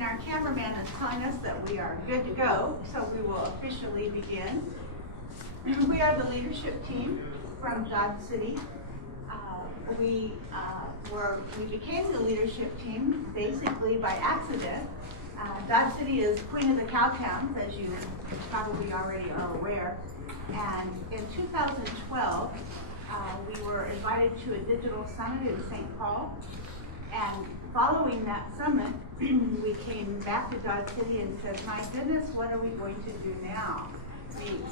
morning our cameraman is telling us that we are good to go, so we will officially begin. We are the leadership team from Dodge City. We became the leadership team basically by accident. Dodge City is queen of the cow towns, as you probably already are aware. And in 2012, we were invited to a digital summit in St. Paul. And following that summit, we came back to Dodge City and said, my goodness, what are we going to do now?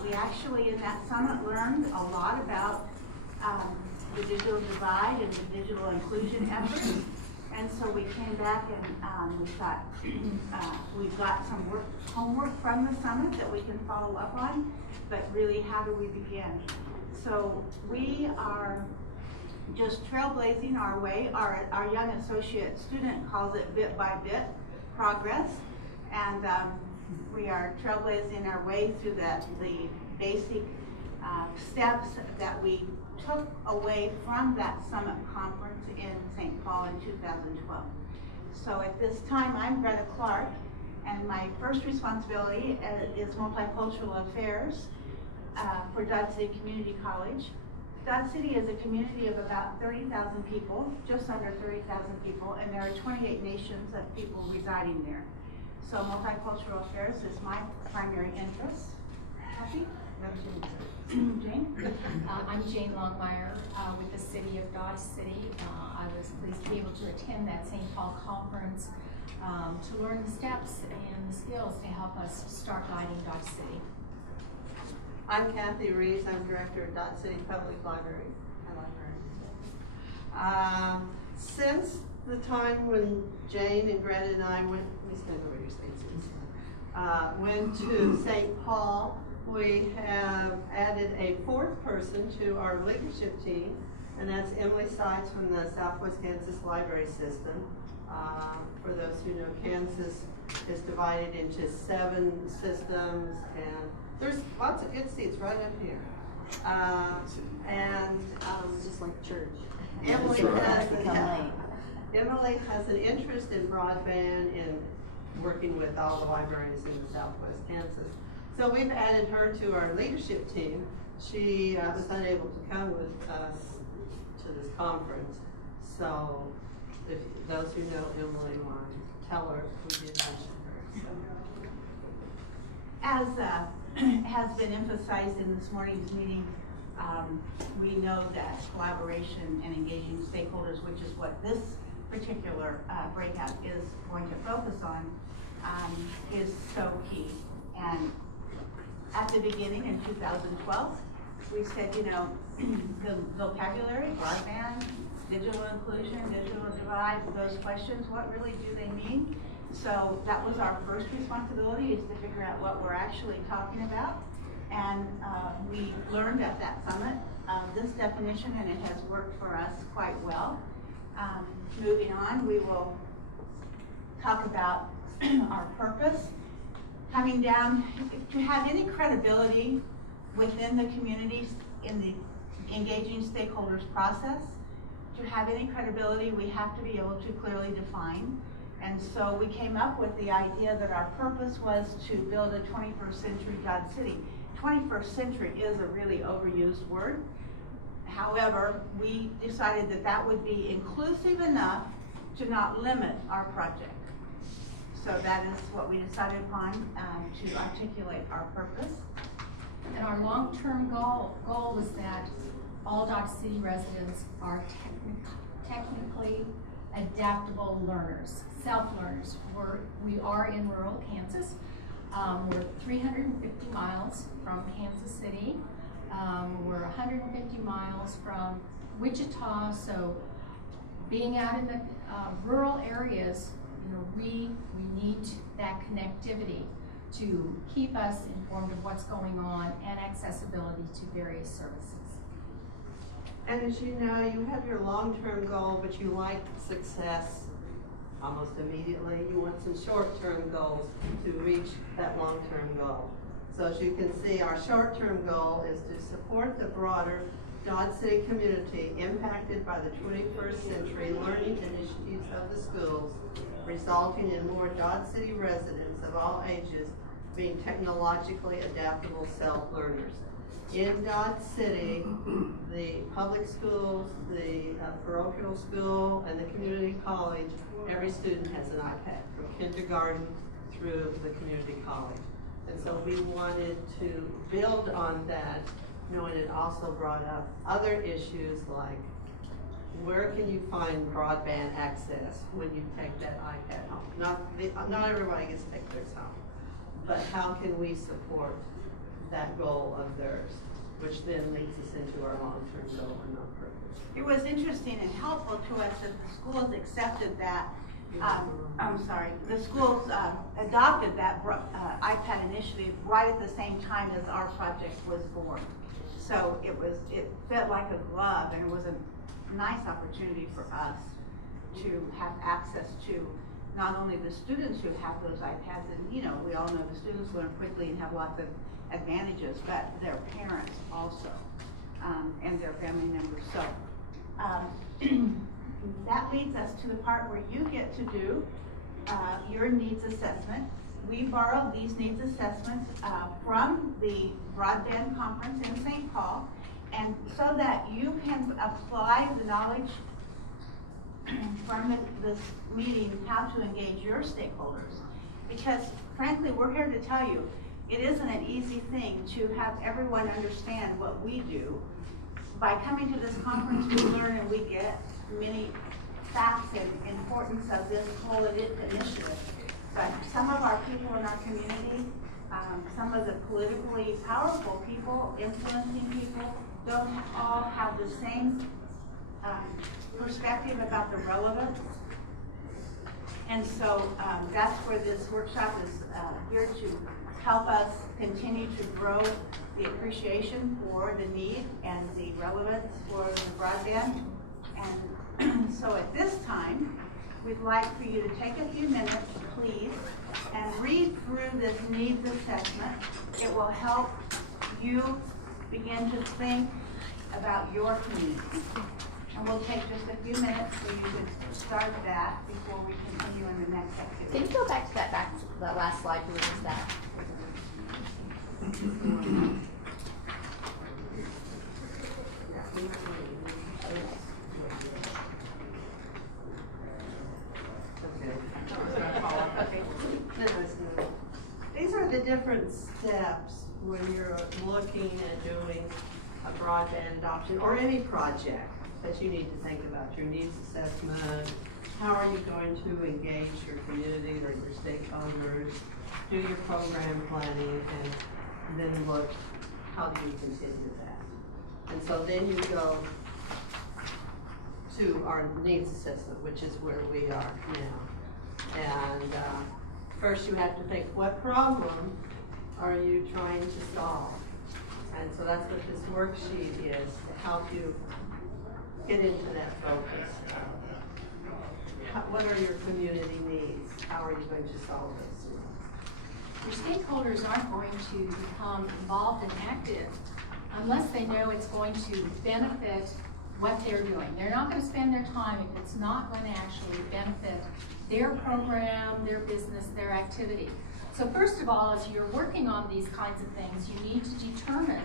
We actually in that summit learned a lot about the digital divide and the digital inclusion efforts. And so we came back and we thought, we've got some homework from the summit that we can follow up on, but really how do we begin? So we are just trailblazing our way. Our young associate student calls it bit by bit progress. And we are trailblazing our way through the basic steps that we took away from that summit conference in St. Paul in 2012. So at this time, I'm Greta Clark, and my first responsibility is multicultural affairs for Dodge City Community College. Dodge City is a community of about 30,000 people, just under 30,000 people, and there are 28 nations of people residing there. So multicultural affairs is my primary interest. Happy? Jane? I'm Jane Longmire with the City of Dodge City. I was pleased to be able to attend that St. Paul conference to learn the steps and the skills to help us start guiding Dodge City. I'm Kathy Reeves. I'm director of Dodge City Public Library. Since the time when Jane and Greta and I went to St. Paul, we have added a fourth person to our leadership team, and that's Emily Seitz from the Southwest Kansas Library System. For those who know, Kansas is divided into 7 systems, and there's lots of good seats right up here. It's just like church. Emily has an interest in broadband and working with all the libraries in the Southwest Kansas. So we've added her to our leadership team. She was unable to come with us to this conference. So if those who know Emily want to tell her, we did mention her. So. As has been emphasized in this morning's meeting, we know that collaboration and engaging stakeholders, which is what this particular breakout is going to focus on, is so key. And at the beginning in 2012, we said, you know, the vocabulary, broadband, digital inclusion, digital divide, those questions, what really do they mean? So that was our first responsibility, is to figure out what we're actually talking about. And we learned at that summit this definition, and it has worked for us quite well. Moving on, we will talk about our purpose. Coming down, to have any credibility within the communities in the engaging stakeholders process, to have any credibility, we have to be able to clearly define. And so we came up with the idea that our purpose was to build a 21st century Dodge City. 21st century is a really overused word. However, we decided that that would be inclusive enough to not limit our project. So that is what we decided upon to articulate our purpose. And our long-term goal is that all Dodge City residents are technically adaptable learners, self-learners. We are in rural Kansas. We're 350 miles from Kansas City. We're 150 miles from Wichita, so being out in the rural areas, you know, we need that connectivity to keep us informed of what's going on and accessibility to various services. And as you know, you have your long-term goal, but you like success almost immediately. You want some short-term goals to reach that long-term goal. So as you can see, our short-term goal is to support the broader Dodge City community impacted by the 21st century learning initiatives of the schools resulting in more Dodge City residents of all ages being technologically adaptable self-learners. In Dodge City, the public schools, the parochial school, and the community college, every student has an iPad from kindergarten through the community college. And so we wanted to build on that, knowing it also brought up other issues like where can you find broadband access when you take that iPad home? Not everybody gets to take theirs home, but how can we support that goal of theirs, which then leads us into our long-term goal and non-purpose. It was interesting and helpful to us that the schools accepted that, the schools adopted that iPad initiative right at the same time as our project was born. So it felt like a glove, and it was a nice opportunity for us to have access to not only the students who have those iPads, and we all know the students learn quickly and have lots of advantages, but their parents also, and their family members. So that leads us to the part where you get to do your needs assessment. We borrowed these needs assessments from the broadband conference in St. Paul, and so that you can apply the knowledge from this meeting how to engage your stakeholders. Because frankly, we're here to tell you, it isn't an easy thing to have everyone understand what we do. By coming to this conference, we learn and we get many facts and importance of this whole initiative. But some of our people in our community, some of the politically powerful people, influencing people, don't all have the same perspective about the relevance. And so that's where this workshop is here to help us continue to grow the appreciation for the need and the relevance for the broadband. And so at this time, we'd like for you to take a few minutes, please, and read through this needs assessment. It will help you begin to think about your community. And we'll take just a few minutes so you can start that before we continue in the next activity. Can you go back to that last slide to release that? These are the different steps when you're looking at doing a broadband adoption or any project that you need to think about. Your needs assessment, how are you going to engage your community or your stakeholders, do your program planning, and then look, how do you continue that? And so then you go to our needs assessment, which is where we are now. And first you have to think, what problem are you trying to solve? And so that's what this worksheet is, to help you get into that focus. What are your community needs? How are you going to solve this? Your stakeholders aren't going to become involved and active unless they know it's going to benefit what they're doing. They're not going to spend their time if it's not going to actually benefit their program, their business, their activity. So first of all, as you're working on these kinds of things, you need to determine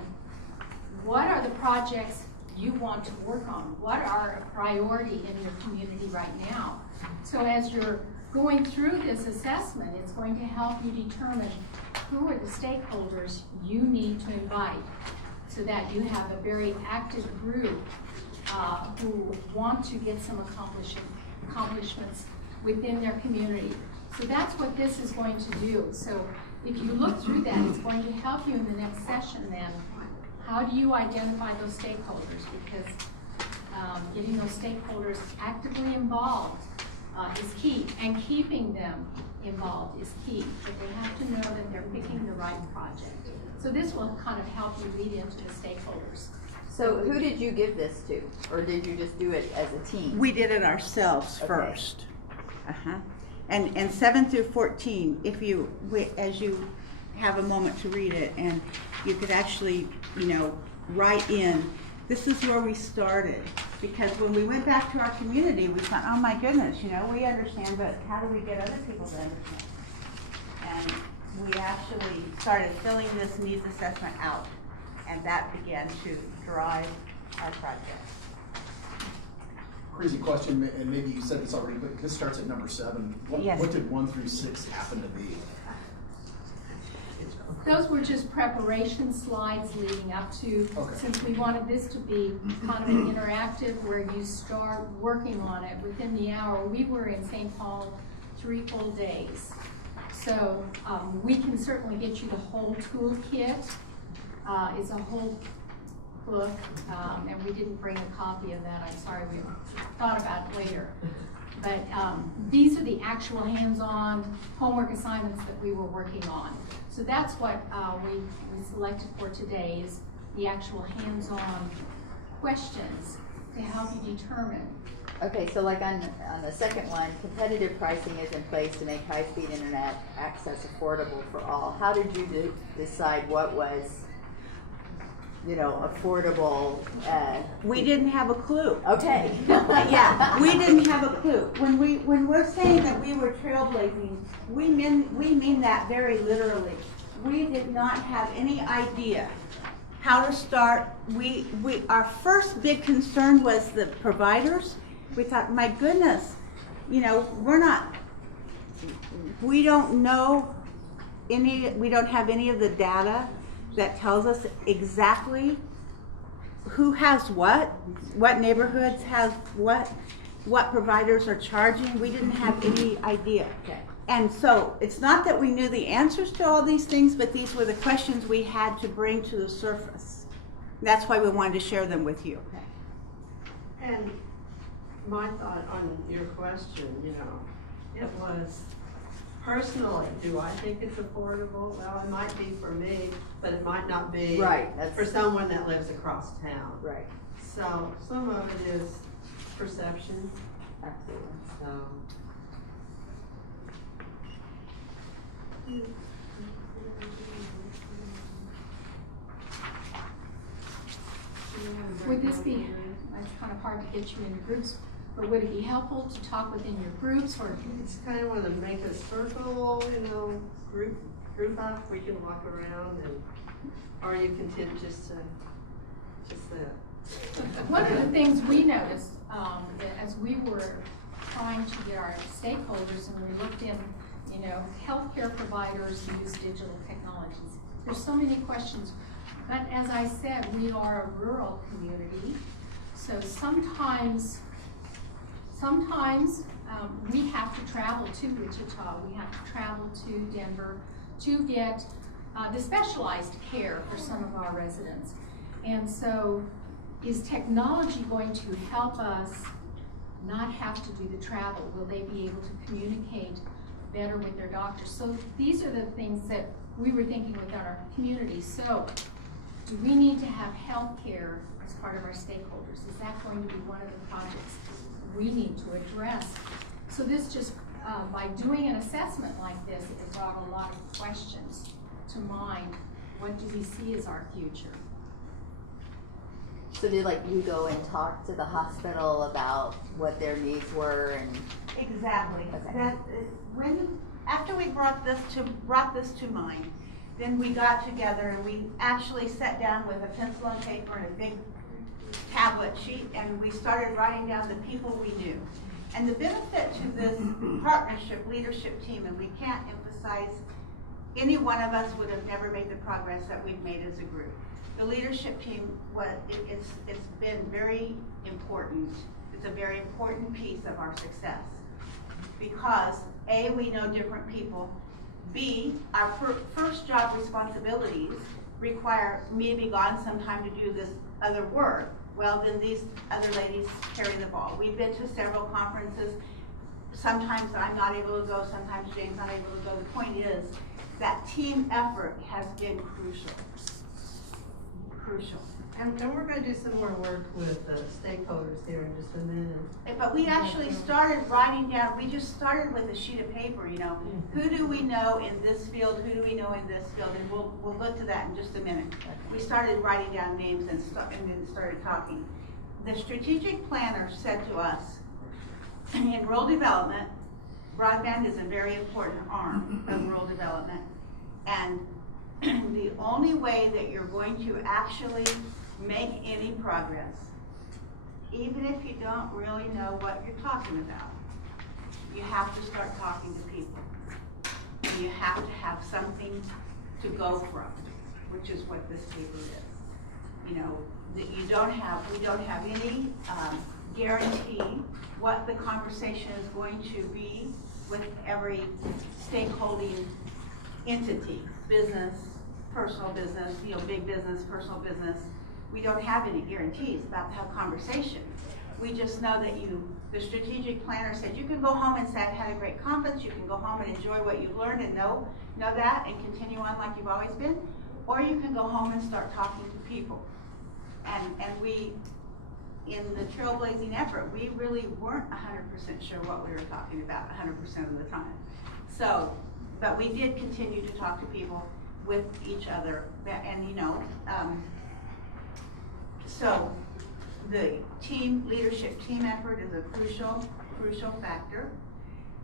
what are the projects you want to work on. What are a priority in your community right now? So as you're going through this assessment, it's going to help you determine who are the stakeholders you need to invite so that you have a very active group who want to get some accomplishments within their community. So that's what this is going to do. So if you look through that, it's going to help you in the next session then. How do you identify those stakeholders? Because getting those stakeholders actively involved is key, and keeping them involved is key. But they have to know that they're picking the right project. So this will kind of help you lead into the stakeholders. So who did you give this to? Or did you just do it as a team? We did it ourselves first. And 7 through 14, as you have a moment to read it, and you could actually, write in, this is where we started. Because when we went back to our community, we thought, oh my goodness, you know, we understand, but how do we get other people to understand? And we actually started filling this needs assessment out, and that began to drive our project. Crazy question, and maybe you said this already, but this starts at number 7. Yes. What did 1 through 6 happen to be? Those were just preparation slides leading up to, Okay. since we wanted this to be kind of an interactive where you start working on it within the hour. We were in St. Paul 3 full days. So we can certainly get you the whole toolkit. It's a whole book, and we didn't bring a copy of that. I'm sorry, we thought about it later. But these are the actual hands-on homework assignments that we were working on. So that's what we selected for today, is the actual hands-on questions to help you determine. Okay, so like on the second one, competitive pricing is in place to make high-speed internet access affordable for all. How did you decide what was, you know, affordable? We didn't have a clue. Okay. Yeah, we didn't have a clue. When we're saying that we were trailblazing, we mean that very literally. We did not have any idea how to start. Our first big concern was the providers. We thought, my goodness, you know, we don't know we don't have any of the data that tells us exactly who has what neighborhoods have what providers are charging. We didn't have any idea. Okay. And so it's not that we knew the answers to all these things, but these were the questions we had to bring to the surface. That's why we wanted to share them with you. Okay. And my thought on your question, you know, it was, personally, do I think it's affordable? Well, it might be for me, but it might not be Right, for someone that lives across town. Right. So some of it is perception. Absolutely. So. Would this be, it's kind of hard to get you in groups, but would it be helpful to talk within your groups, or? It's kind of want to make a circle, you know, group up, we can walk around, and are you content just that? One of the things we noticed, that as we were trying to get our stakeholders, and we looked in, you know, healthcare providers use digital technologies. There's so many questions, but as I said, we are a rural community, so sometimes we have to travel to Wichita, we have to travel to Denver to get the specialized care for some of our residents. And so, is technology going to help us not have to do the travel? Will they be able to communicate better with their doctors? So these are the things that we were thinking within our community. So do we need to have healthcare as part of our stakeholders? Is that going to be one of the projects we need to address? So this just, by doing an assessment like this, it brought a lot of questions to mind. What do we see as our future? So did like you go and talk to the hospital about what their needs were and? Exactly. Okay. After we brought this to mind, then we got together and we actually sat down with a pencil and paper and a big tablet sheet, and we started writing down the people we knew. And the benefit to this partnership leadership team, and we can't emphasize, any one of us would have never made the progress that we've made as a group. The leadership team, it's been very important. It's a very important piece of our success. Because A, we know different people. B, our first job responsibilities require me to be gone sometime to do this other work. Well, then these other ladies carry the ball. We've been to several conferences. Sometimes I'm not able to go, sometimes Jane's not able to go. The point is that team effort has been crucial. And we're going to do some more work with the stakeholders here in just a minute. But we actually started writing down, we just started with a sheet of paper, you know, who do we know in this field, who do we know in this field, and we'll look to that in just a minute. We started writing down names and then started talking. the strategic planner said to us, in rural development, broadband is a very important arm of rural development. And the only way that you're going to actually make any progress, even if you don't really know what you're talking about, you have to start talking to people. And you have to have something to go from, which is what this paper is. You know, that we don't have any guarantee what the conversation is going to be with every stakeholding entity, business, personal business, you know, big business, personal business. We don't have any guarantees about to have conversation. We just know that the strategic planner said you can go home and say I had a great conference, you can go home and enjoy what you learned and know that and continue on like you've always been, or you can go home and start talking to people. And we, in the trailblazing effort, we really weren't 100% sure what we were talking about 100% of the time. So, but we did continue to talk to people with each other, and you know, so the leadership team effort is a crucial factor,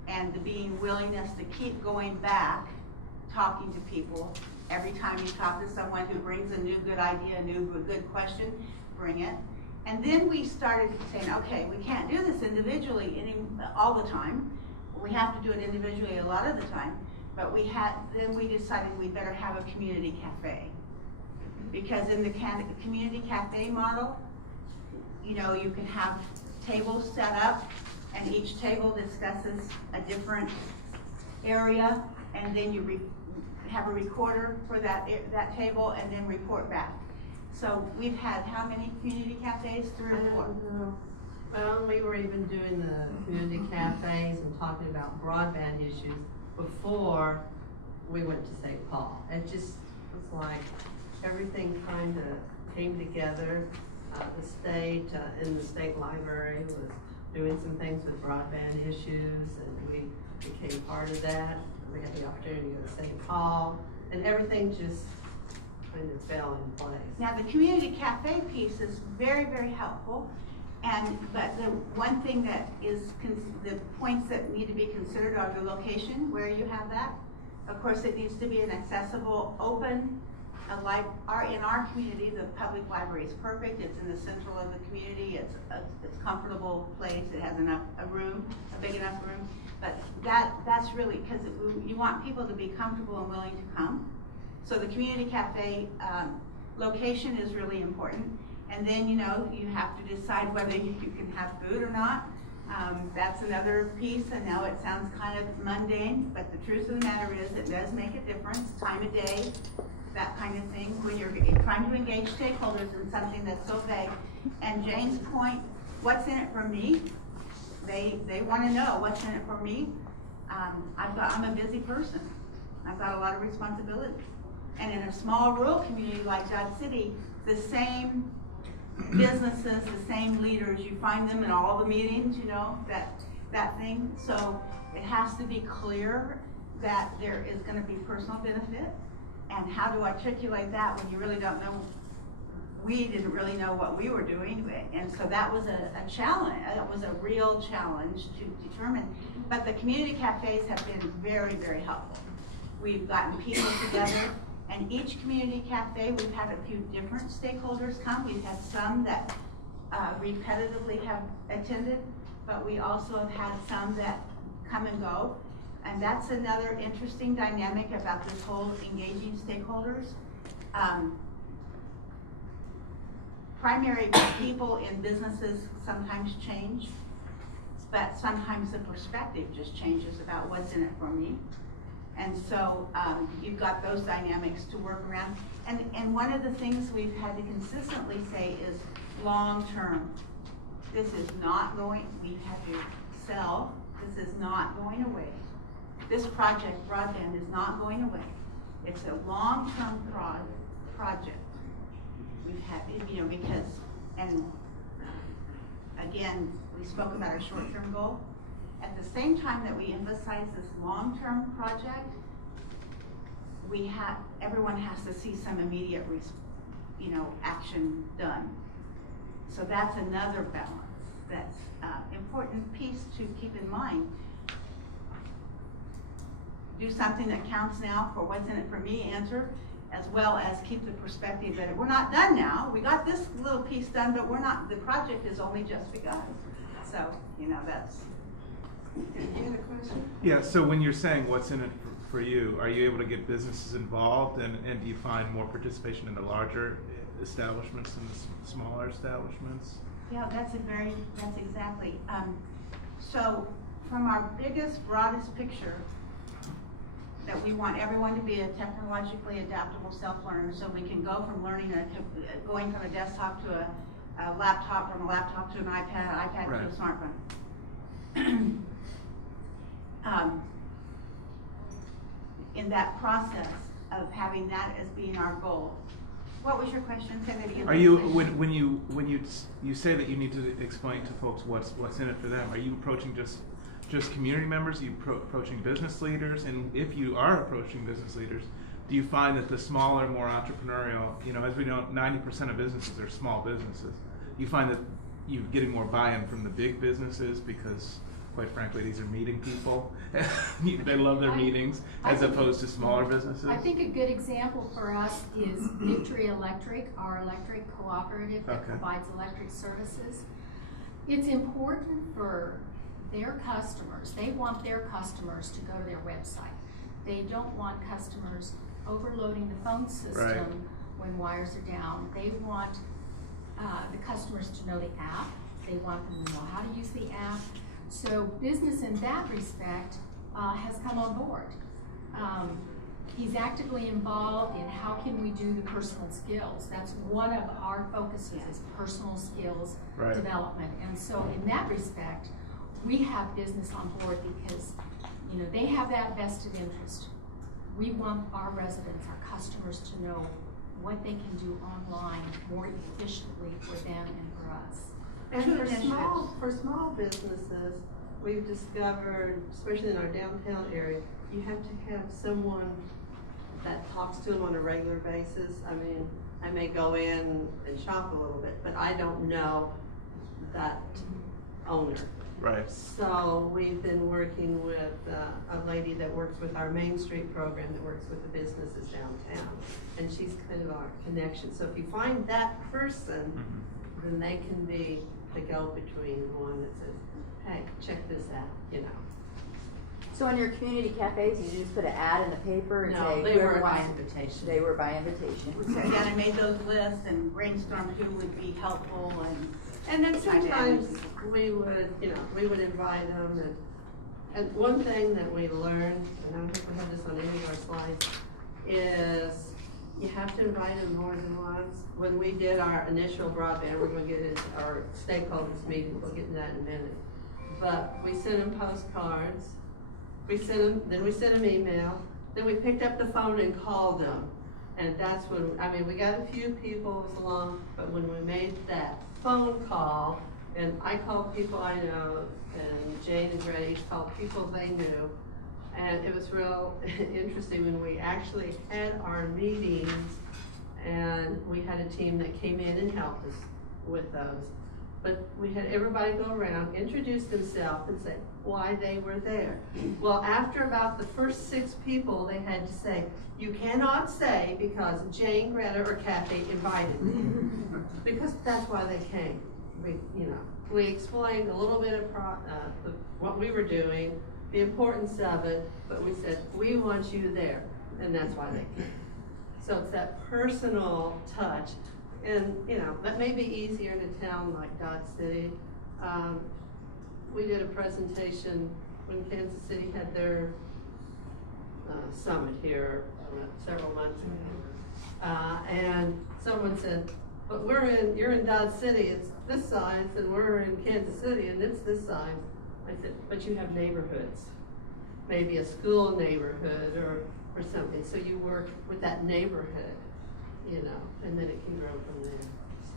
and the willingness to keep going back, talking to people. Every time you talk to someone who brings a new good idea, a good question, bring it. And then we started saying, okay, we can't do this individually all the time. We have to do it individually a lot of the time. But then we decided we better have a community cafe. Because in the community cafe model, you know, you can have tables set up, and each table discusses a different area, and then you have a recorder for that table, and then report back. So we've had how many community cafes? 3 or 4? Well, we were even doing the community cafes and talking about broadband issues before we went to St. Paul. It just was like everything kind of came together. The state, in the state library, was doing some things with broadband issues, and we became part of that. We had the opportunity to go to St. Paul, and everything just kind of fell in place. Now the community cafe piece is very, very helpful, but the one thing that is, the points that need to be considered are the location, where you have that. Of course, it needs to be an accessible, open, in our community, the public library is perfect. It's in the central of the community. It's a comfortable place. It has a big enough room. But that's really, because you want people to be comfortable and willing to come. So the community cafe location is really important. And then, you know, you have to decide whether you can have food or not. That's another piece. And now it sounds kind of mundane, but the truth of the matter is it does make a difference. Time of day, that kind of thing, when you're trying to engage stakeholders in something that's so vague. And Jane's point, what's in it for me? They want to know what's in it for me. I'm a busy person. I've got a lot of responsibility. And in a small rural community like Dodge City, the same businesses, the same leaders, you find them in all the meetings, you know, that thing. So it has to be clear that there is going to be personal benefit. And how to articulate that when you really don't know? We didn't really know what we were doing, and so that was a challenge. That was a real challenge to determine. But the community cafes have been very, very helpful. We've gotten people together, and each community cafe, we've had a few different stakeholders come. We've had some that repetitively have attended, but we also have had some that come and go. And that's another interesting dynamic about this whole engaging stakeholders. Primary people in businesses sometimes change, but sometimes the perspective just changes about what's in it for me. And so you've got those dynamics to work around. And one of the things we've had to consistently say is long-term. This is not going, we've had to sell, this is not going away. This project, broadband, is not going away. It's a long-term project. We've had, you know, because, and again, we spoke about our short-term goal. At the same time that we emphasize this long-term project, everyone has to see some immediate, action done. So that's another balance. That's important piece to keep in mind. Do something that counts now for what's in it for me, answer, as well as keep the perspective that we're not done now. We got this little piece done, but we're not, the project is only just begun. So, that's. Any other question? Yeah, so when you're saying what's in it for you, are you able to get businesses involved, and do you find more participation in the larger establishments than the smaller establishments? Yeah, that's exactly. So from our biggest, broadest picture, that we want everyone to be a technologically adaptable self-learner, so we can go from going from a desktop to a laptop, from a laptop to an iPad Right. to a smartphone. In that process of having that as being our goal. What was your question? Say that again. Are you when you say that you need to explain to folks what's in it for them? Are you approaching just community members? Are you approaching business leaders? And if you are approaching business leaders, do you find that the smaller, more entrepreneurial, as we know, 90% of businesses are small businesses. You find that you're getting more buy-in from the big businesses because, quite frankly, these are meeting people. They love their meetings as opposed to smaller businesses. I think a good example for us is Victory Electric, our electric cooperative that provides electric services. It's important for their customers. They want their customers to go to their website. They don't want customers overloading the phone system when wires are down. They want the customers to know the app. They want them to know how to use the app. So business in that respect has come on board. He's actively involved in how can we do the personal skills. That's one of our focuses is personal skills development. And so in that respect, we have business on board because they have that vested interest. We want our residents, our customers to know what they can do online more efficiently for them and for us. And for small businesses, we've discovered, especially in our downtown area, you have to have someone that talks to them on a regular basis. I mean, I may go in and shop a little bit, but I don't know that owner. Right. So we've been working with a lady that works with our Main Street program that works with the businesses downtown. And she's kind of our connection. So if you find that person, then they can be the go-between, the one that says, hey, check this out, So in your community cafes, you just put an ad in the paper and No, say they whoever were by wants- invitation. They were by invitation. We sat down and made those lists and brainstormed who would be helpful And then sometimes we would invite them, and one thing that we learned, and I don't think we have this on any of our slides, is you have to invite them more than once. When we did our initial broadband, we're gonna get into our stakeholders meeting, we'll get into that in a minute. But we sent them postcards, then we sent them email, then we picked up the phone and called them. And that's when, we got a few people along, but when we made that phone call, and I called people I know, and Jane and Grace called people they knew, and it was real interesting when we actually had our meetings, and we had a team that came in and helped us with those. But we had everybody go around, introduce themselves, and say why they were there. Well, after about the first 6 people, they had to say, you cannot say because Jane, Greta, or Kathy invited me. Because that's why they came. We explained a little bit of what we were doing, the importance of it, but we said, we want you there, and that's why they came. So it's that personal touch. And, that may be easier in a town like Dodge City. We did a presentation when Kansas City had their summit here several months ago. And someone said, but you're in Dodge City, it's this size, and we're in Kansas City, and it's this size. I said, but you have neighborhoods, maybe a school neighborhood or something. So you work with that neighborhood. And then it can grow from there.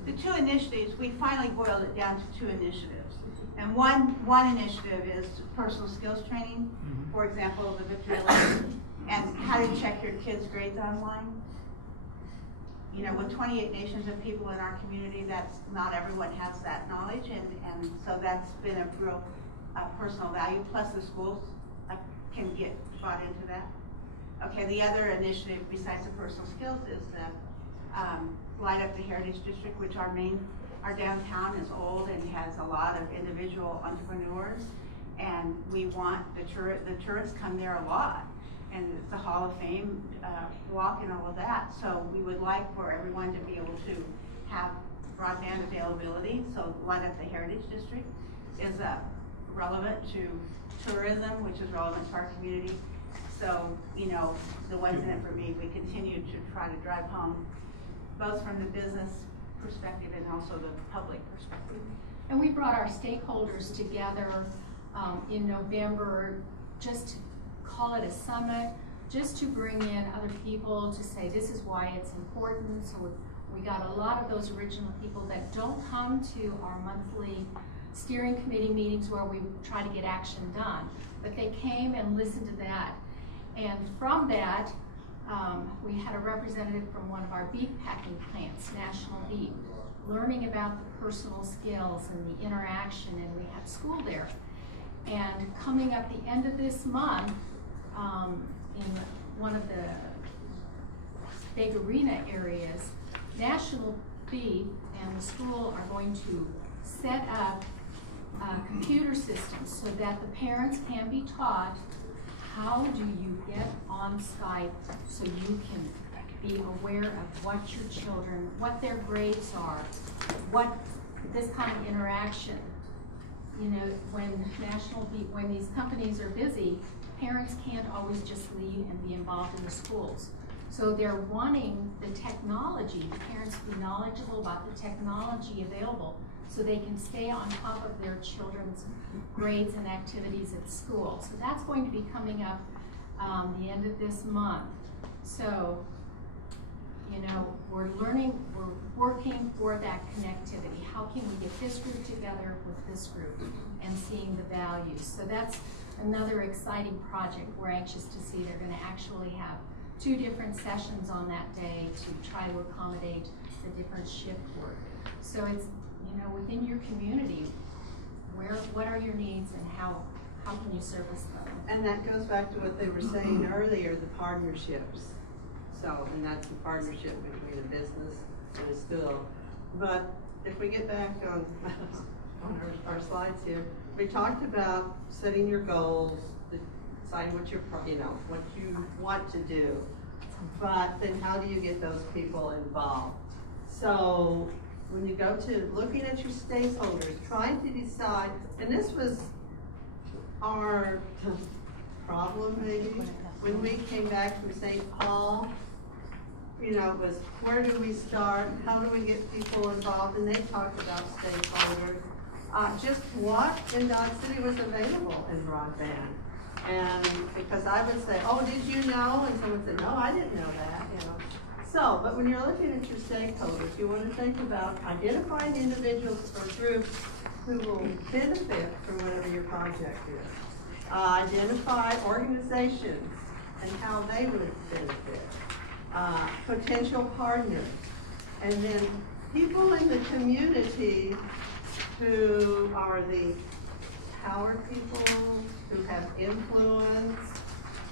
The 2 initiatives, we finally boiled it down to 2 initiatives. And one initiative is personal skills training, for example, the Victory Electric, and how to check your kids' grades online. you know, with 28 nations of people in our community, that's, not everyone has that knowledge, and so that's been a real personal value, plus the schools can get bought into that. Okay, the other initiative besides the personal skills is the Light Up the Heritage District, which our downtown is old and has a lot of individual entrepreneurs, and we want the tourists come there a lot, and it's the Hall of Fame walk and all of that. So we would like for everyone to be able to have broadband availability. So Light Up the Heritage District is relevant to tourism, which is relevant to our community. So, you know, the ones in it for me, we continue to try to drive home, both from the business perspective and also the public perspective. And we brought our stakeholders together in November, just to call it a summit, just to bring in other people to say this is why it's important. So we got a lot of those original people that don't come to our monthly steering committee meetings where we try to get action done, but they came and listened to that. And from that, we had a representative from one of our beef packing plants, National Beef, learning about the personal skills and the interaction, and we had school there. And coming up the end of this month, in one of the big arena areas, National Beef and the school are going to set up computer systems so that the parents can be taught how do you get on Skype so you can be aware of what your children, what their grades are, what this kind of interaction. You know, when these companies are busy, parents can't always just leave and be involved in the schools. So they're wanting the technology, the parents to be knowledgeable about the technology available so they can stay on top of their children's grades and activities at school. So that's going to be coming up the end of this month. So, you know, we're working for that connectivity. How can we get this group together with this group and seeing the values? So that's another exciting project. We're anxious to see. They're going to actually have 2 different sessions on that day to try to accommodate the different shift work. So it's, you know, within your community, what are your needs and how can you service them? And that goes back to what they were saying earlier, the partnerships. So, and that's the partnership between a business and a school. But if we get back on our slides here, we talked about setting your goals, deciding what what you want to do. But then how do you get those people involved? So when you go to looking at your stakeholders, trying to decide, and this was our problem maybe, when we came back from St. Paul, you know, it was where do we start, how do we get people involved, and they talked about stakeholders, just what in Dodge City was available in broadband. And because I would say, oh, did you know? And someone said, no, I didn't know that, you know. So, but when you're looking at your stakeholders, you want to think about identifying individuals or groups who will benefit from whatever your project is. Identify organizations and how they would benefit. Potential partners. And then people in the community who are the power people, who have influence,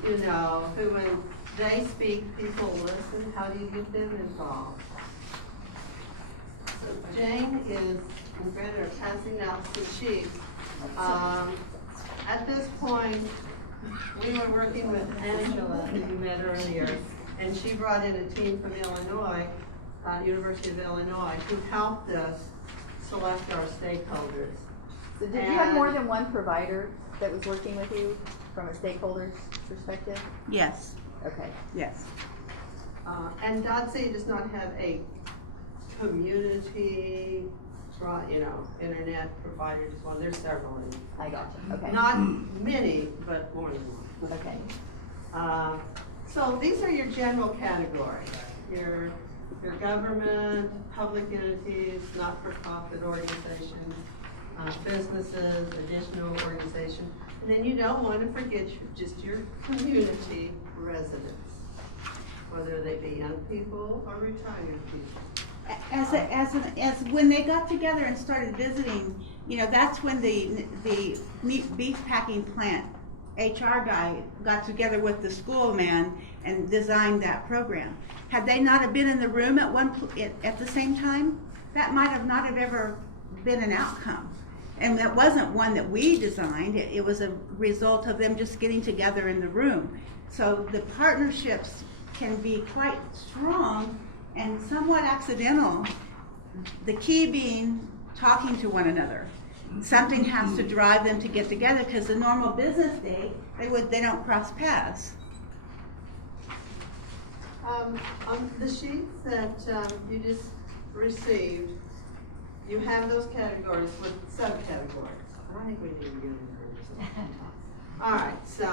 you know, who when they speak, people listen. How do you get them involved? So Jane and Brenda are passing out some sheets. At this point, we were working with Angela, who you met earlier, and she brought in a team from Illinois, University of Illinois, who helped us select our stakeholders. So did you have more than one provider that was working with you from a stakeholder's perspective? Yes. Okay. Yes. And Dodge City does not have a community, internet providers. Well, there's several. I got you. Okay. Not many, but more than one. Okay. So these are your general categories. Your government, public entities, not-for-profit organizations, businesses, additional organizations. And then you don't want to forget just your community residents. whether they be young people or retired people. As when they got together and started visiting, you know, that's when the meat beef packing plant HR guy got together with the school man and designed that program. Had they not have been in the room at the same time, that might have not have ever been an outcome. And that wasn't one that we designed. It was a result of them just getting together in the room. So the partnerships can be quite strong and somewhat accidental. The key being talking to one another. Something has to drive them to get together, because the normal business day, they don't cross paths. On the sheets that you just received, you have those categories with subcategories. I think we need to get into this. All right, so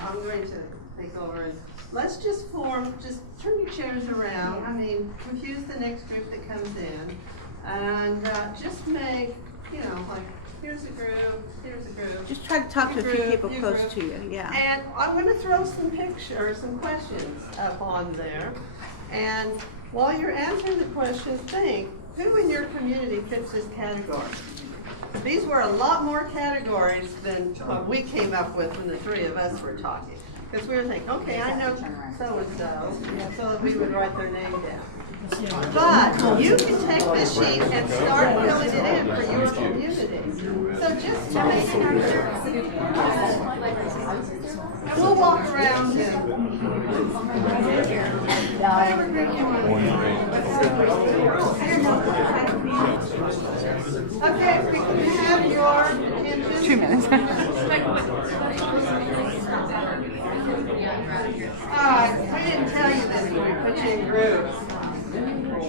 I'm going to take over and let's just turn your chairs around. I mean, confuse the next group that comes in, and just make, you know, like, here's a group, here's a group. Just try to talk to a few people close to you, yeah. And I'm going to throw some pictures, some questions up on there. And while you're answering the questions, think, who in your community fits this category? These were a lot more categories than what we came up with when the three of us were talking. Because we were thinking, okay, I know so-and-so, so that we would write their name down. But you can take this sheet and start filling it in for your community. So just to make we'll walk around and whatever group you want. Okay, if we can have your attention. 2 minutes. Alright, we didn't tell you this when we put you in groups,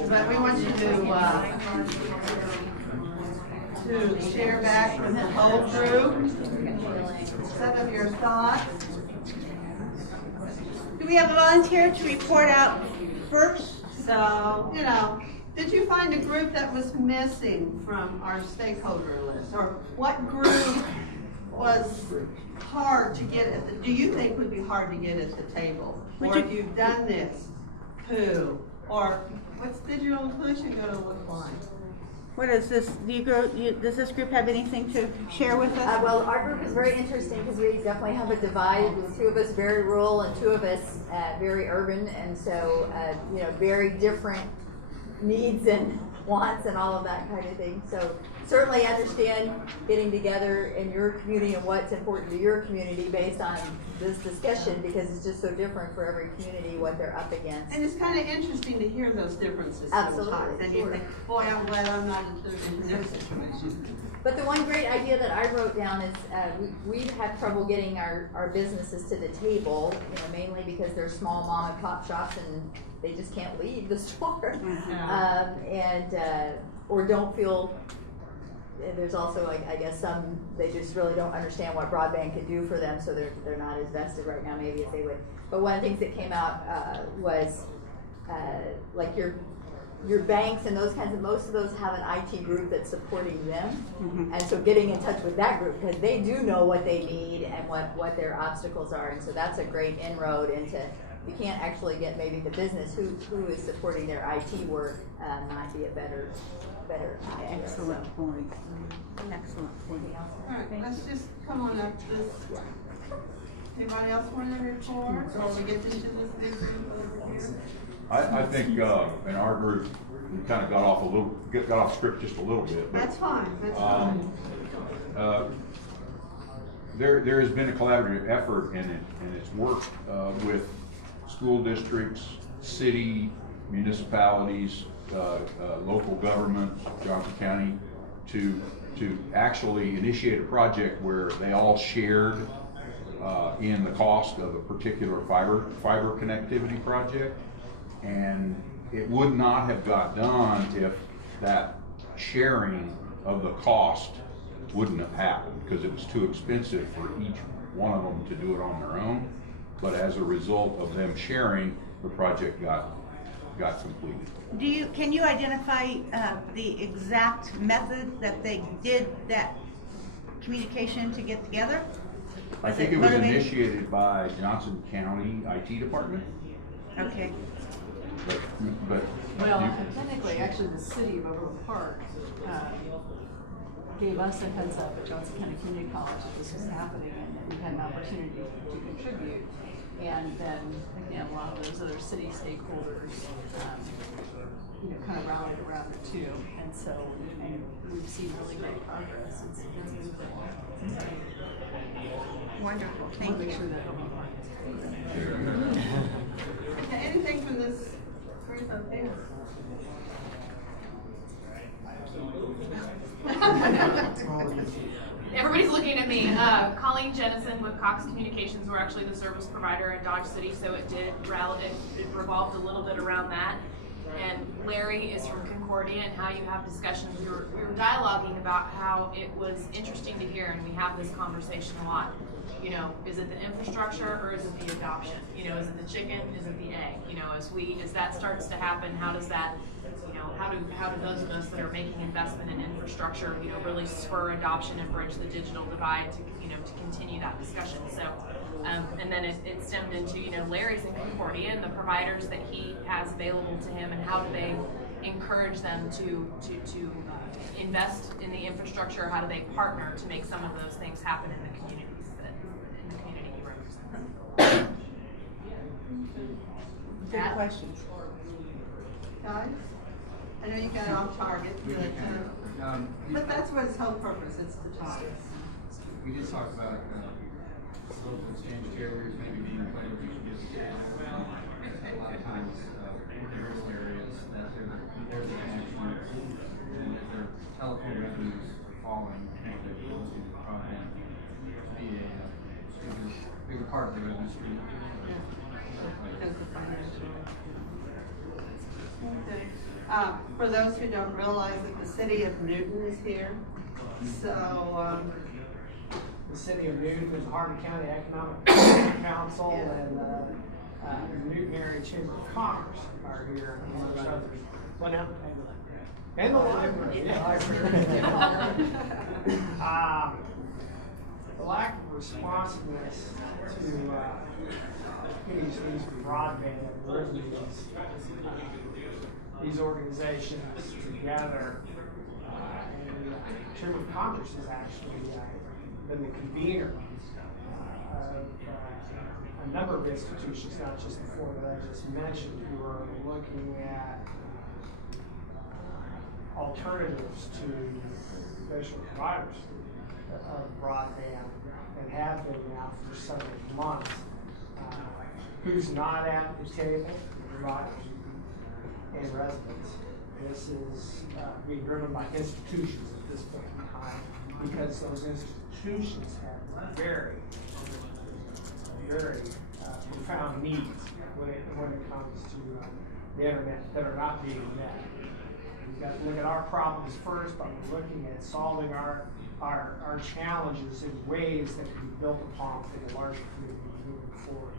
but we want you to share back with the whole group some of your thoughts. Do we have a volunteer to report out first? So, you know, did you find a group that was missing from our stakeholder list? Or what group was hard to get at the, do you think would be hard to get at the table? Or if you've done this, who? Or what's digital inclusion going to look like? What is this? Does this group have anything to share with us? Well, our group is very interesting because we definitely have a divide. With 2 of us very rural and 2 of us very urban, and so you know, very different needs and wants and all of that kind of thing. So certainly understand getting together in your community and what's important to your community based on this discussion, because it's just so different for every community what they're up against. And it's kind of interesting to hear those differences Absolutely, sometimes. And you think, boy, I'm glad I'm not in their situation. But the one great idea that I wrote down is we've had trouble getting our businesses to the table, you know, mainly because they're small mom and pop shops and they just can't leave the store, or don't feel. There's also, I guess, some, they just really don't understand what broadband can do for them, so they're not as vested right now maybe as they would. But one of the things that came out was like your banks and those kinds of, most of those have an IT group that's supporting them. Mm-hmm. And so getting in touch with that group, because they do know what they need and what their obstacles are. And so that's a great inroad into, you can't actually get maybe the business who is supporting their IT work might be a better idea. Excellent point. Excellent point. All right, let's just come on up this way. Anybody else want to report before we get into this big group over here? I think in our group we kind of got off script just a little bit. But, that's fine. That's fine. There has been a collaborative effort in it, and it's worked with school districts, city, municipalities, local government, Johnson County, to actually initiate a project where they all shared in the cost of a particular fiber connectivity project. And it would not have got done if that sharing of the cost wouldn't have happened, because it was too expensive for each one of them to do it on their own. But as a result of them sharing, the project got completed. Can you identify the exact method that they did that communication to get together? I think it was initiated by Johnson County IT department. Okay. But Well, you- technically, actually, the city of Overland Park gave us a heads up at Johnson County Community College that this was happening and that we had an opportunity to contribute. And then, again, a lot of those other city stakeholders, kind of rallied around it too. And so we've seen really great progress. It's moved along. Wonderful, I want thank to make you. sure that Overland Park is. Anything from this group up there? Everybody's looking at me. Colleen Jennison with Cox Communications. We're actually the service provider in Dodge City, so it revolved a little bit around that. And Larry is from Concordia, and how you have discussions. We were dialoguing about how it was interesting to hear, and we have this conversation a lot. You know, is it the infrastructure or is it the adoption? You know, is it the chicken? Is it the egg? You know, as that starts to happen, how does that, how do those of us that are making investment in infrastructure, really spur adoption and bridge the digital divide to, to continue that discussion. So, and then it stemmed into, Larry's in Concordia and the providers that he has available to him, and how do they encourage them to invest in the infrastructure? How do they partner to make some of those things happen in the communities in the community you represent? Good questions. Guys? I know you got it off target, but that's what its whole purpose is to talk. We did talk about local exchange carriers maybe being played with a lot of times in rural areas that there's a connection, and if their telephone revenues are falling, they're going to probably be a bigger part of the revenue stream. Okay. For those who don't realize that the city of Newton is here, so the city of Newton, there's the Hardin County Economic Council, and the Newton Area Chamber of Commerce are here, among others. What now? And the library. Yeah. The lack of responsiveness to these broadband and bringing these organizations together. And the Chamber of Commerce has actually been the convener of a number of institutions, not just the four that I just mentioned, who are looking at alternatives to traditional providers of broadband, and have been now for several months. Who's not at the table? Providers and residents. This is being driven by institutions at this point in time, because those institutions have very profound needs when it comes to the internet that are not being met. We've got to look at our problems first, but we're looking at solving our challenges in ways that can be built upon for the larger community moving forward.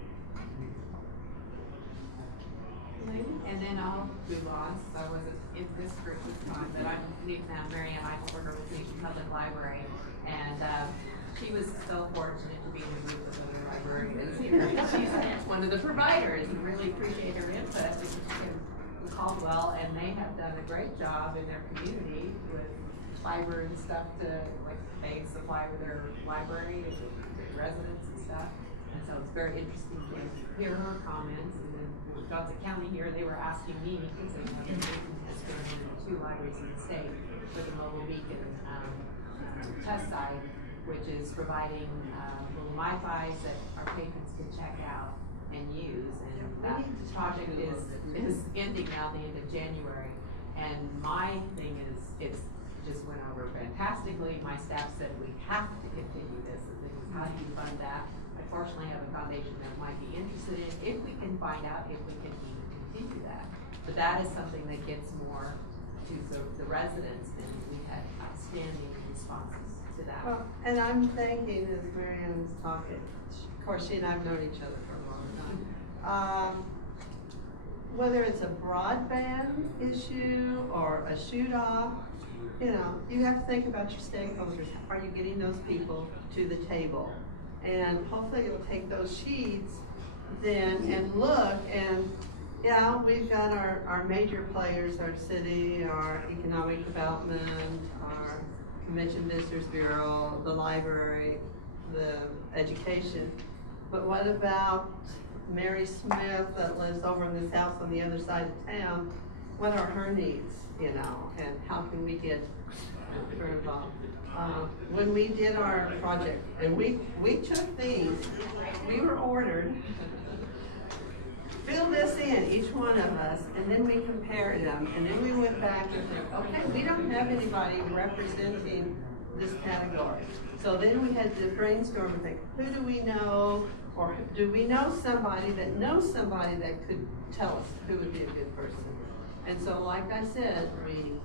And then I'll move on, so I wasn't in this group this time, but I'm Mary Ann Eisberger with Newton Public Library, and she was so fortunate to be in the group of other librarians here. She's one of the providers, and really appreciate her input in Caldwell, and they have done a great job in their community with fiber and stuff to, like, they supply with their library and their residents and stuff. And so it's very interesting to hear her comments. And then Johnson County here, they were asking me, because they have two libraries in the state with the mobile beacon test site, which is providing little MiFis that our patrons can check out and use. And that project is ending now the end of January. And my thing is, it's just went over fantastically. My staff said we have to continue this. And this is how do you fund that? I fortunately have a foundation that might be interested in, if we can find out if we can even continue that. But that is something that gets more to the residents, and we had outstanding responses to that. Well, and I'm thinking, as Marianne was talking, of course, she and I have known each other for a long time. Whether it's a broadband issue or a shoot-off, you have to think about your stakeholders. Are you getting those people to the table? And hopefully it'll take those sheets then and look, and yeah, we've got our major players, our city, our economic development, our Convention Visitors Bureau, the library, the education. But what about Mary Smith that lives over in this house on the other side of town? What are her needs, you know, and how can we get her involved? When we did our project, and we took these, we were ordered, fill this in, each one of us, and then we compared them, and then we went back and said, okay, we don't have anybody representing this category. So then we had to brainstorm and think, who do we know, or do we know somebody that knows somebody that could tell us who would be a good person? And so, like I said, we did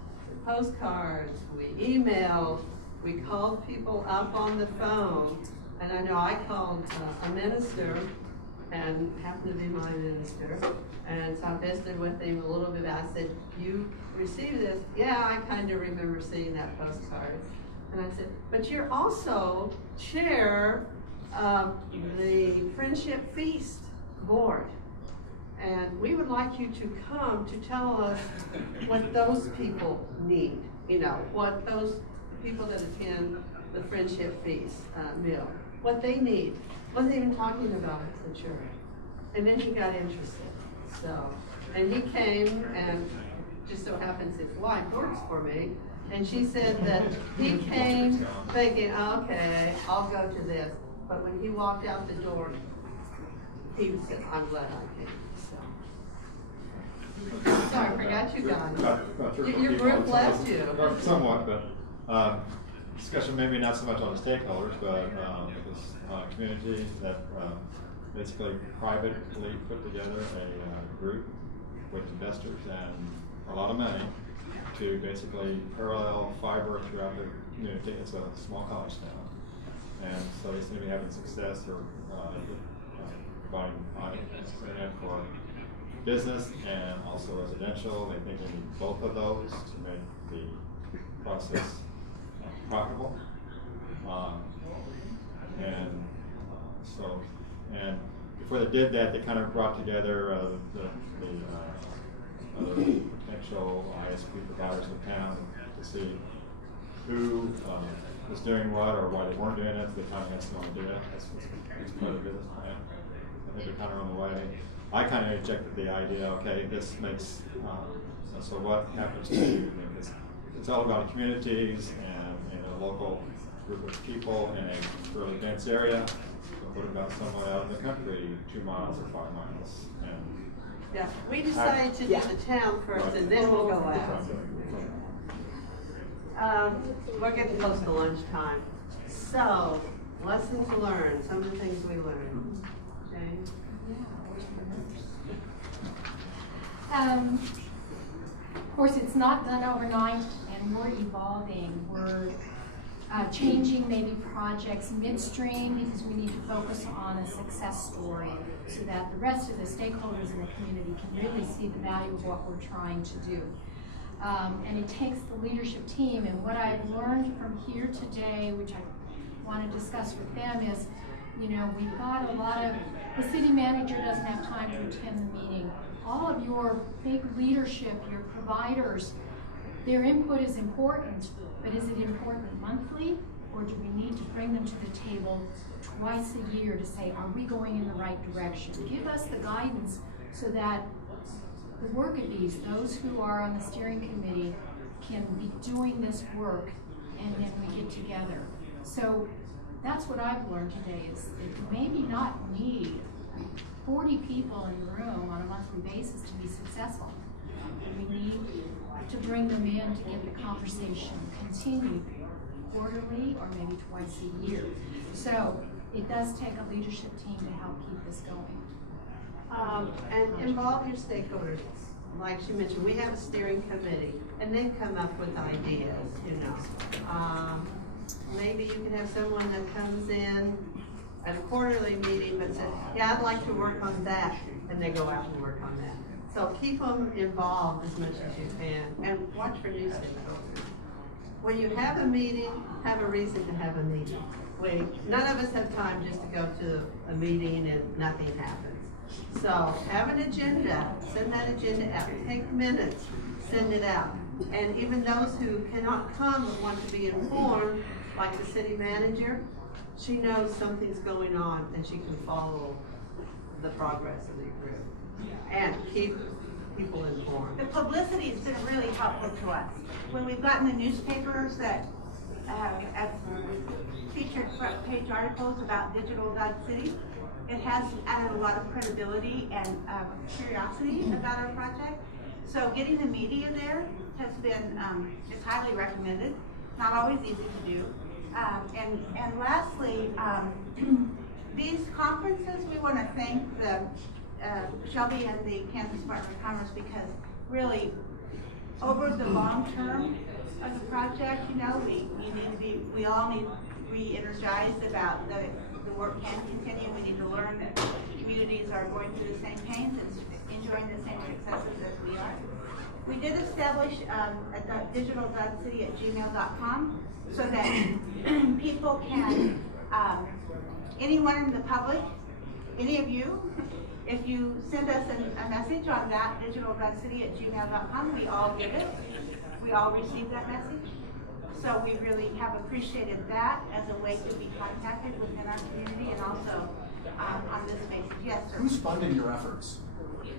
postcards, we emailed, we called people up on the phone, and I know I called a minister, and happened to be my minister, and so I visited with him a little bit. I said, you received this? Yeah, I kind of remember seeing that postcard. And I said, but you're also chair of the Friendship Feast Board. And we would like you to come to tell us what those people need, you know, what those people that attend the Friendship Feast meal, what they need. Wasn't even talking about the church. And then he got interested. So, and he came, and just so happens his wife works for me, and she said that he came thinking, okay, I'll go to this. But when he walked out the door, he said, I'm glad I came. So I forgot you guys. Your group blessed you. Somewhat, but discussion maybe not so much on the stakeholders, but it was community that basically privately put together a group with investors and a lot of money to basically parallel fiber throughout the community. It's a small college town, and so they seem to be having success or providing internet for business and also residential. They think they need both of those to make the process profitable. And before they did that, they kind of brought together the other potential ISP providers in town to see who was doing what or why they weren't doing it. They kind of asked them to do it. That's part of the business plan. I think they're kind of on the way. I kind of injected the idea, okay, this makes, so what happens to you? It's all about communities and a local group of people in a really dense area. So what about someone out in the country, 2 miles or 5 miles? And yeah, we decided to do the town first, and then we'll go out. We're getting close to lunchtime. So, lessons learned, some of the things we learned. Jane? Of course, it's not done overnight, and we're evolving. We're changing maybe projects midstream because we need to focus on a success story so that the rest of the stakeholders in the community can really see the value of what we're trying to do. And it takes the leadership team, and what I've learned from here today, which I want to discuss with them, is, you know, we've got a lot of, the city manager doesn't have time to attend the meeting. All of your big leadership, your providers, their input is important, but is it important monthly, or do we need to bring them to the table twice a year to say, are we going in the right direction? Give us the guidance so that the workabees, those who are on the steering committee, can be doing this work, and then we get together. So that's what I've learned today, is that maybe not need 40 people in the room on a monthly basis to be successful. We need to bring them in to get the conversation continued quarterly or maybe twice a year. So it does take a leadership team to help keep this going. And involve your stakeholders. Like she mentioned, we have a steering committee, and they come up with ideas, you know. Maybe you can have someone that comes in at a quarterly meeting but says, yeah, I'd like to work on that, and they go out and work on that. So keep them involved as much as you can, and watch for new stakeholders. When you have a meeting, have a reason to have a meeting. None of us have time just to go to a meeting and nothing happens. So have an agenda, send that agenda out, take minutes, send it out. And even those who cannot come and want to be informed, like the city manager, she knows something's going on and she can follow the progress of the group and keep people informed. The publicity has been really helpful to us. When we've gotten the newspapers that have featured front page articles about Digital City, it has added a lot of credibility and curiosity about our project. So getting the media there has been, it's highly recommended, not always easy to do. And lastly, these conferences, we want to thank the Shelby and the Kansas Department of Commerce, because really, over the long term of the project, you know, we all need to be re-energized about the work can continue. We need to learn that communities are going through the same pains and enjoying the same successes as we are. We did establish a digital.city@gmail.com so that people can, anyone in the public, any of you, if you send us a message on that digital.city@gmail.com, we all get it. We all receive that message. So we really have appreciated that as a way to be contacted within our community and also on this basis. Yes, sir. Who's funding your efforts?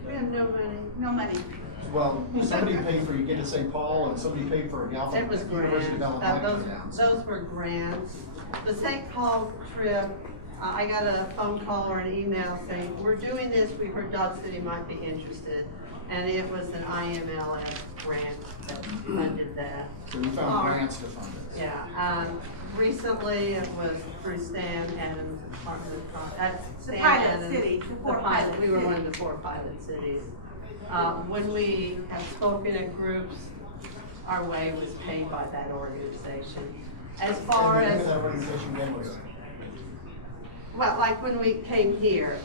We have no money. No money. Well, somebody paid for you get to St. Paul, and somebody paid for a gal from It was University of grants. Illinois. Those were grants. The St. Paul trip, I got a phone call or an email saying, we're doing this, we heard Dodge City might be interested. And it was an IMLS grant that funded that. So you found grants to fund it. Yeah, recently it was through Stan Adams' Department of The pilot city, the four pilot We were one of cities. the 4 pilot cities. When we have spoken at groups, our way was paid by that organization. As far And the name as, of that organization again was? well, like when we came here,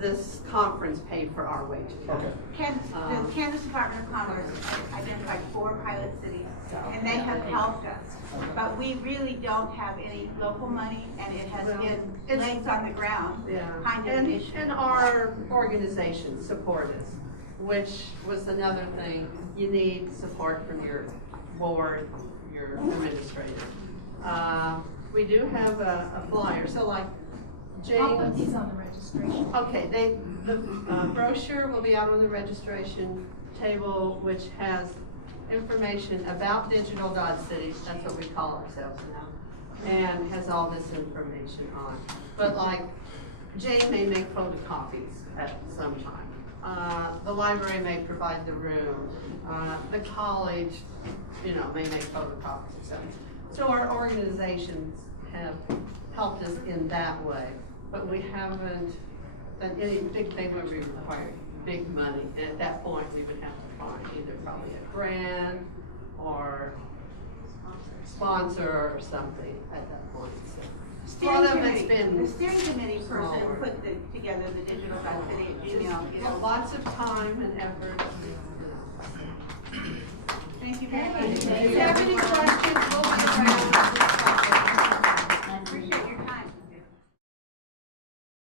this conference paid for our way to come. Okay. The Kansas Department of Commerce identified 4 pilot cities, and they have helped us. But we really don't have any local money, and it has Well, been it's- legs on the ground kind of issue. And our organization support us, which was another thing. You need support from your board, your administrator. We do have a flyer, so like I'll put James. these on the registration. Okay, the brochure will be out on the registration table, which has information about Digital City, that's what we call ourselves now, and has all this information on. But like, Jane may make photocopies at some time. The library may provide the room. The college, you know, may make photocopies and stuff. So our organizations have helped us in that way. But we haven't done any big thing where we require big money. And at that point, we would have to find either probably a grant or sponsor or something at that point. So, a lot of it's been The steering committee person smaller. put together the Digital City at Gmail. You know. Lots of time and effort. Thank you very much. Thank you. If you have any questions,